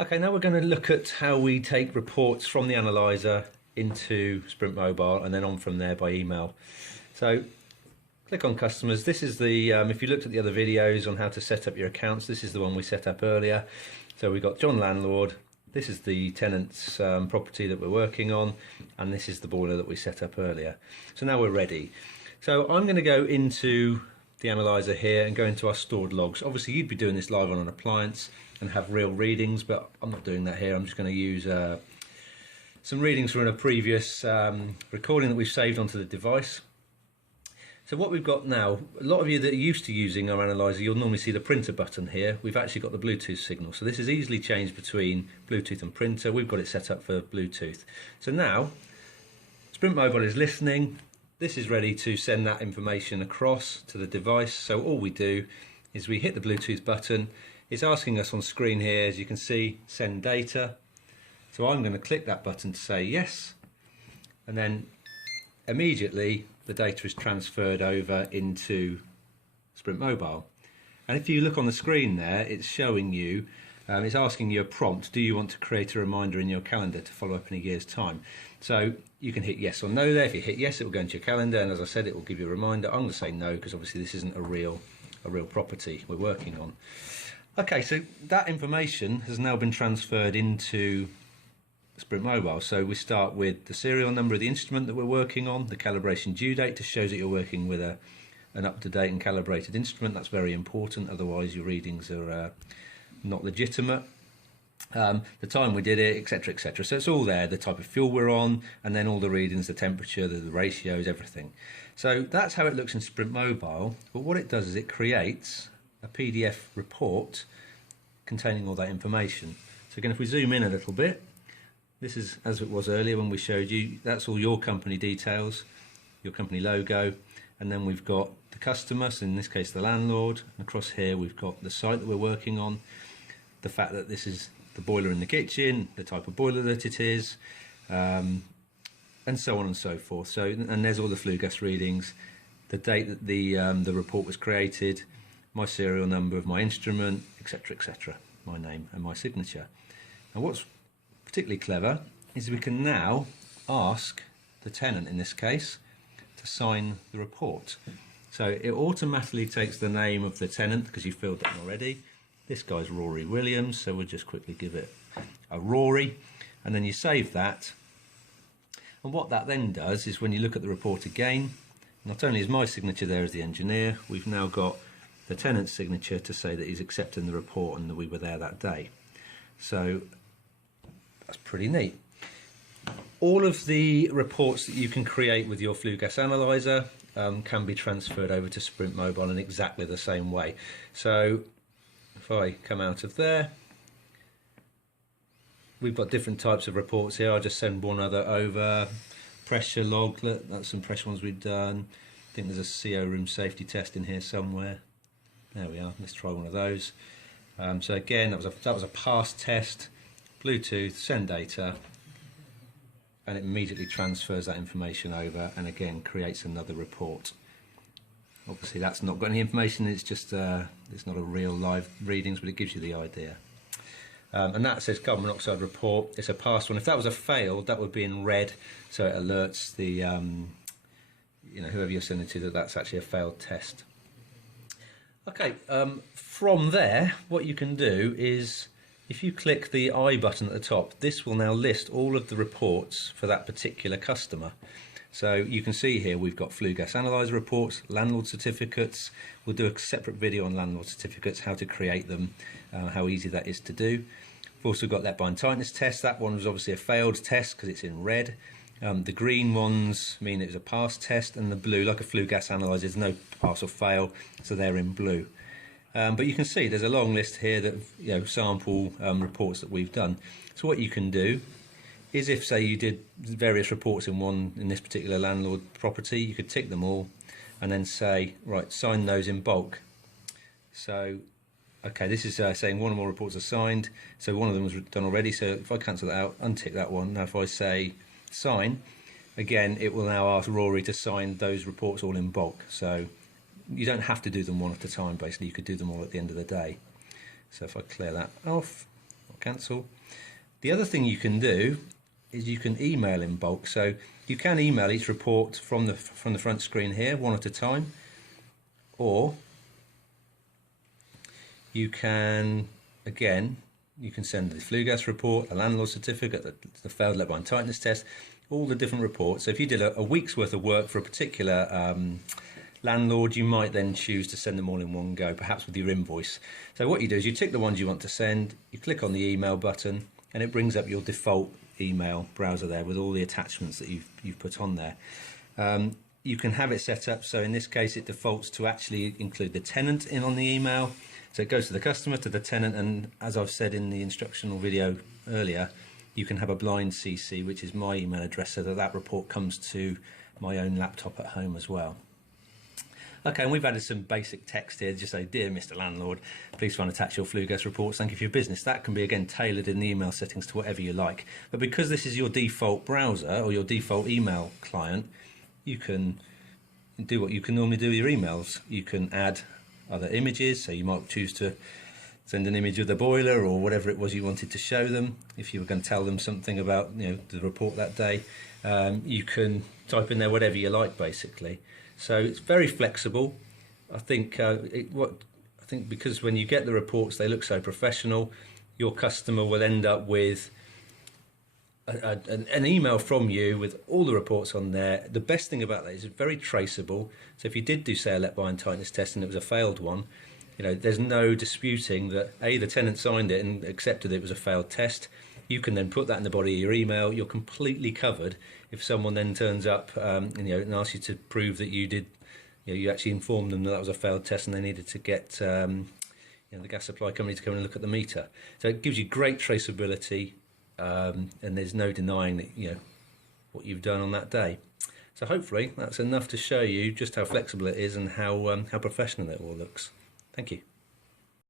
Okay, now we're going to look at how we take reports from the analyzer into Sprint Mobile and then on from there by email. So click on customers. This is the, if you looked at the other videos on how to set up your accounts, this is the one we set up earlier. So we've got John Landlord, this is the tenant's property that we're working on, and this is the boiler that we set up earlier. So now we're ready. So I'm going to go into the analyzer here and go into our stored logs. Obviously you'd be doing this live on an appliance and have real readings, but I'm not doing that here. I'm just going to use some readings from a previous recording that we've saved onto the device. So what we've got now, a lot of you that are used to using our analyzer, you'll normally see the printer button here. We've actually got the Bluetooth signal. So this is easily changed between Bluetooth and printer. We've got it set up for Bluetooth. So now, Sprint Mobile is listening. This is ready to send that information across to the device. So all we do is we hit the Bluetooth button. It's asking us on screen here, as you can see, send data. So I'm going to click that button to say yes. And then immediately the data is transferred over into Sprint Mobile. And if you look on the screen there, it's showing you, it's asking you a prompt, do you want to create a reminder in your calendar to follow up in a year's time? So you can hit yes or no there. If you hit yes, it will go into your calendar, and as I said, it will give you a reminder. I'm going to say no, because obviously this isn't a real property we're working on. Okay, so that information has now been transferred into Sprint Mobile. So we start with the serial number of the instrument that we're working on, the calibration due date to show that you're working with an up-to-date and calibrated instrument. That's very important, otherwise your readings are not legitimate. The time we did it, etc, etc. So it's all there, the type of fuel we're on, and then all the readings, the temperature, the ratios, everything. So that's how it looks in Sprint Mobile. But what it does is it creates a PDF report containing all that information. So again, if we zoom in a little bit, this is as it was earlier when we showed you. That's all your company details, your company logo, and then we've got the customer, so in this case the landlord. And across here we've got the site that we're working on, the fact that this is the boiler in the kitchen, the type of boiler that it is, and so on and so forth. So, and there's all the flue gas readings, the date that the report was created, my serial number of my instrument, etc, etc, my name and my signature. And what's particularly clever is we can now ask the tenant, in this case, to sign the report. So it automatically takes the name of the tenant because you filled that in already. This guy's Rory Williams, so we'll just quickly give it a Rory, and then you save that. And what that then does is when you look at the report again, not only is my signature there as the engineer, we've now got the tenant's signature to say that he's accepting the report and that we were there that day. So that's pretty neat. All of the reports that you can create with your flue gas analyzer can be transferred over to Sprint Mobile in exactly the same way. So if I come out of there, we've got different types of reports here. I'll just send one other over. Pressure log, that's some pressure ones we've done. I think there's a CO room safety test in here somewhere. There we are, let's try one of those. So again, that was a past test. Bluetooth, send data, and it immediately transfers that information over and again creates another report. Obviously that's not got any information, it's just it's not a real live readings, but it gives you the idea. And that says carbon monoxide report. It's a past one. If that was a failed, that would be in red, so it alerts the you know, whoever you're sending to that that's actually a failed test. Okay, from there what you can do is, if you click the I button at the top, this will now list all of the reports for that particular customer. So you can see here we've got flue gas analyzer reports, landlord certificates. We'll do a separate video on landlord certificates, how to create them, how easy that is to do. We've also got that bind tightness test. That one was obviously a failed test because it's in red. The green ones mean it was a pass test, and the blue, like a flue gas analyzer, there's no pass or fail, so they're in blue. But you can see there's a long list here that, you know, sample reports that we've done. So what you can do is, if say you did various reports in this particular landlord property, you could tick them all and then say, right, sign those in bulk. So okay, this is saying one or more reports are signed, so one of them was done already. So if I cancel that out, untick that one. Now if I say sign, again it will now ask Rory to sign those reports all in bulk. So you don't have to do them one at a time, basically. You could do them all at the end of the day. So if I clear that off, I'll cancel. The other thing you can do is you can email in bulk. So you can email each report from the front screen here, one at a time, or you can, again, you can send the flue gas report, a landlord certificate, the failed lead line tightness test, all the different reports. So if you did a week's worth of work for a particular landlord, you might then choose to send them all in one go, perhaps with your invoice. So what you do is you tick the ones you want to send, you click on the email button, and it brings up your default email browser there with all the attachments that you've put on there. You can have it set up so in this case it defaults to actually include the tenant in on the email. So it goes to the customer, to the tenant, and as I've said in the instructional video earlier, you can have a blind CC, which is my email address, so that report comes to my own laptop at home as well. Okay, and we've added some basic text here, just say, "Dear Mr. Landlord, please find attach your flue gas reports. Thank you for your business." That can be, again, tailored in the email settings to whatever you like. But because this is your default browser or your default email client, you can do what you can normally do with your emails. You can add other images, so you might choose to send an image of the boiler or whatever it was you wanted to show them. If you were going to tell them something about the report that day, you can type in there whatever you like, basically. So it's very flexible. I think because when you get the reports, they look so professional. Your customer will end up with an email from you with all the reports on there. The best thing about that is it's very traceable. So if you did do, say, a let buy tightness test and it was a failed one, there's no disputing that the tenant signed it and accepted it was a failed test. You can then put that in the body of your email. You're completely covered. If someone then turns up and asks you to prove that you did, you actually informed them that was a failed test and they needed to get the gas supply company to come and look at the meter. So it gives you great traceability, and there's no denying that what you've done on that day. So hopefully that's enough to show you just how flexible it is and how professional it all looks. Thank you.